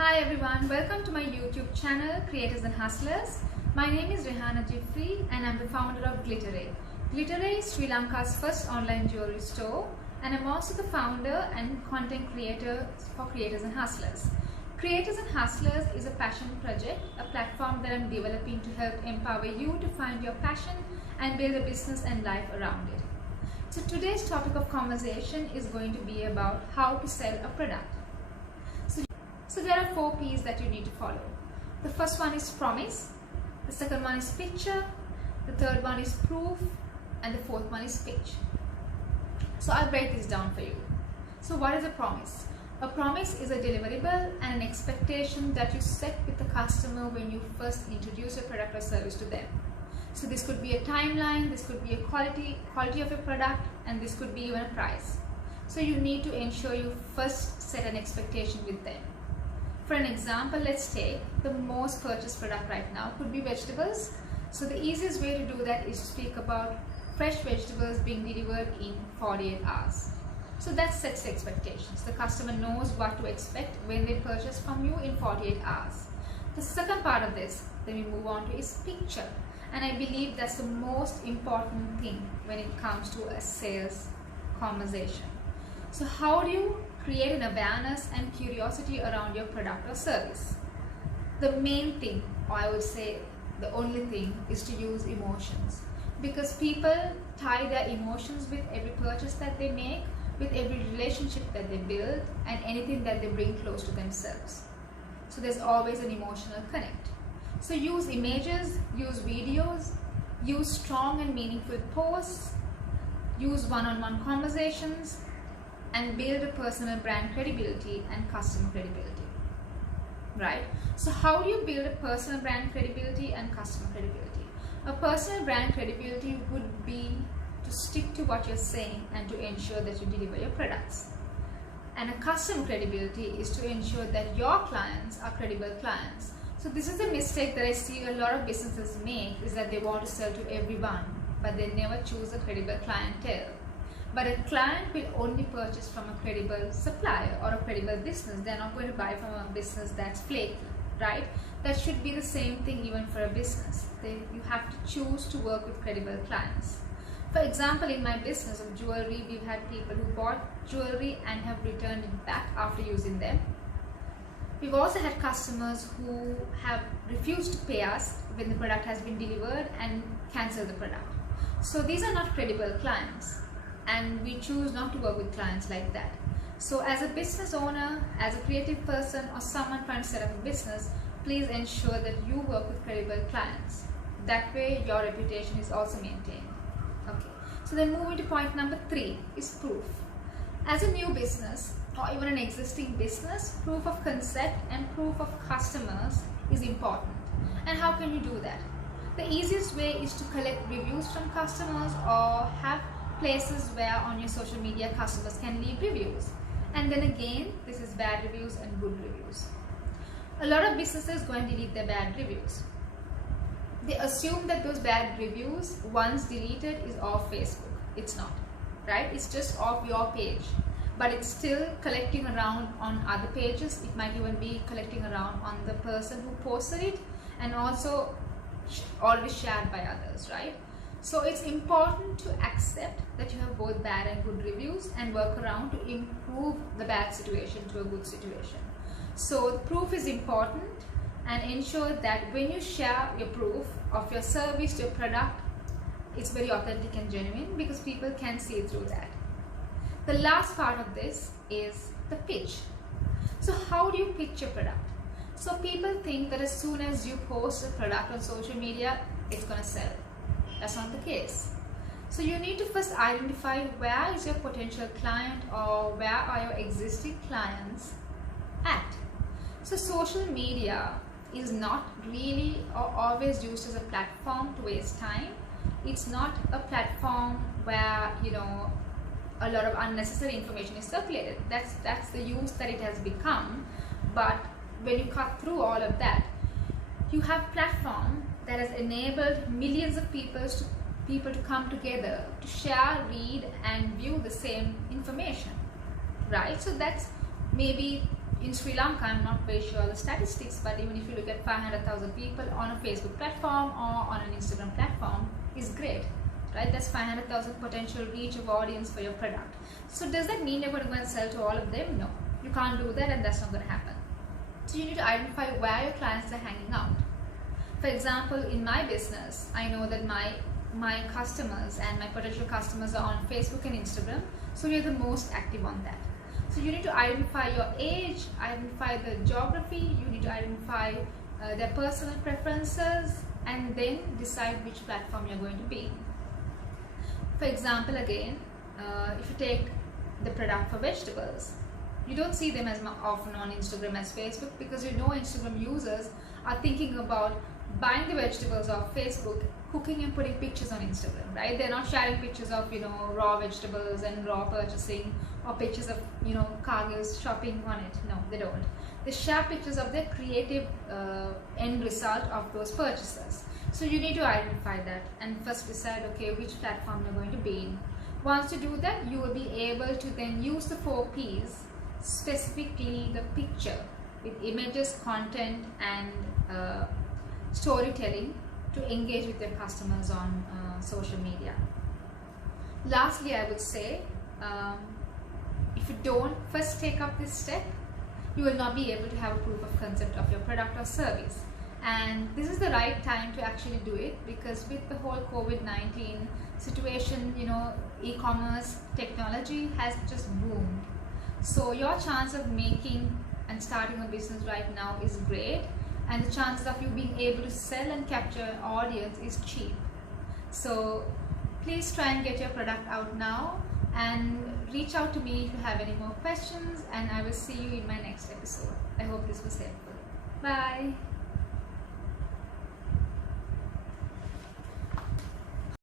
Hi everyone, welcome to my YouTube channel Creators and Hustlers. My name is Rehana Jifri and I'm the founder of Glitteray. Glitteray is Sri Lanka's first online jewelry store, and I'm also the founder and content creator for Creators and Hustlers. Creators and Hustlers is a passion project, a platform that I'm developing to help empower you to find your passion and build a business and life around it. So today's topic of conversation is going to be about how to sell a product. So there are 4 P's that you need to follow. The first one is promise, the second one is picture, the third one is proof, and the fourth one is pitch. So I'll break this down for you. So what is a promise? A promise is a deliverable and an expectation that you set with the customer when you first introduce a product or service to them. So this could be a timeline, this could be a quality of your product, and this could be even a price. So you need to ensure you first set an expectation with them. For an example, let's take the most purchased product right now could be vegetables. So the easiest way to do that is to speak about fresh vegetables being delivered in 48 hours. So that sets the expectations. The customer knows what to expect when they purchase from you in 48 hours. The second part of this, then we move on to, is picture. And I believe that's the most important thing when it comes to a sales conversation. So how do you create an awareness and curiosity around your product or service? The main thing, or I would say the only thing, is to use emotions, because people tie their emotions with every purchase that they make, with every relationship that they build, and anything that they bring close to themselves. So there's always an emotional connect. So use images, use videos, use strong and meaningful posts, use one-on-one conversations, and build a personal brand credibility and customer credibility, right? So how do you build a personal brand credibility and customer credibility? A personal brand credibility would be to stick to what you're saying and to ensure that you deliver your products. And a customer credibility is to ensure that your clients are credible clients. So this is a mistake that I see a lot of businesses make, is that they want to sell to everyone, but they never choose a credible clientele. But a client will only purchase from a credible supplier or a credible business. They're not going to buy from a business that's flaky, right? That should be the same thing even for a business. You have to choose to work with credible clients. For example, in my business of jewelry, we've had people who bought jewelry and have returned it back after using them. We've also had customers who have refused to pay us when the product has been delivered and cancel the product. So these are not credible clients, and we choose not to work with clients like that. So as a business owner, as a creative person, or someone trying to set up a business, please ensure that you work with credible clients. That way your reputation is also maintained. Okay, so then moving to point number 3 is proof. As a new business or even an existing business, proof of concept and proof of customers is important. And how can you do that? The easiest way is to collect reviews from customers, or have places where on your social media customers can leave reviews. And then again, this is bad reviews and good reviews. A lot of businesses go and delete their bad reviews. They assume that those bad reviews, once deleted, is off Facebook. It's not, right? It's just off your page, but it's still collecting around on other pages. It might even be collecting around on the person who posted it, and also already shared by others, right? So it's important to accept that you have both bad and good reviews and work around to improve the bad situation to a good situation. So proof is important, and ensure that when you share your proof of your service, your product, it's very authentic and genuine, because people can see through that. The last part of this is the pitch. So how do you pitch your product? So people think that as soon as you post a product on social media, it's going to sell. That's not the case. So you need to first identify where is your potential client, or where are your existing clients at. So social media is not really or always used as a platform to waste time. It's not a platform where, you know, a lot of unnecessary information is circulated. That's the use that it has become. But when you cut through all of that, you have a platform that has enabled millions of people to come together to share, read, and view the same information, right? So that's maybe in Sri Lanka, I'm not very sure the statistics, but even if you look at 500,000 people on a Facebook platform or on an Instagram platform, is great, right? That's 500,000 potential reach of audience for your product. So does that mean you're going to go and sell to all of them? No, you can't do that, and that's not going to happen. So you need to identify where your clients are hanging out. For example, in my business, I know that my customers and my potential customers are on Facebook and Instagram, so you're the most active on that. So you need to identify your age, identify the geography, you need to identify their personal preferences, and then decide which platform you're going to be in. For example, again, if you take the product for vegetables, you don't see them as often on Instagram as Facebook, because you know Instagram users are thinking about buying the vegetables off Facebook, cooking and putting pictures on Instagram, right? They're not sharing pictures of, raw vegetables and raw purchasing, or pictures of, cargos shopping on it. No, they don't. They share pictures of their creative end result of those purchases. So you need to identify that and first decide, okay, which platform you're going to be in. Once you do that, you will be able to then use the 4 Ps, specifically the picture with images, content, and storytelling, to engage with your customers on social media. Lastly, I would say, if you don't first take up this step, you will not be able to have a proof of concept of your product or service. And this is the right time to actually do it, because with the whole COVID-19 situation, e-commerce technology has just boomed. So your chance of making and starting a business right now is great, and the chances of you being able to sell and capture an audience is cheap. So please try and get your product out now, and reach out to me if you have any more questions, and I will see you in my next episode. I hope this was helpful. Bye.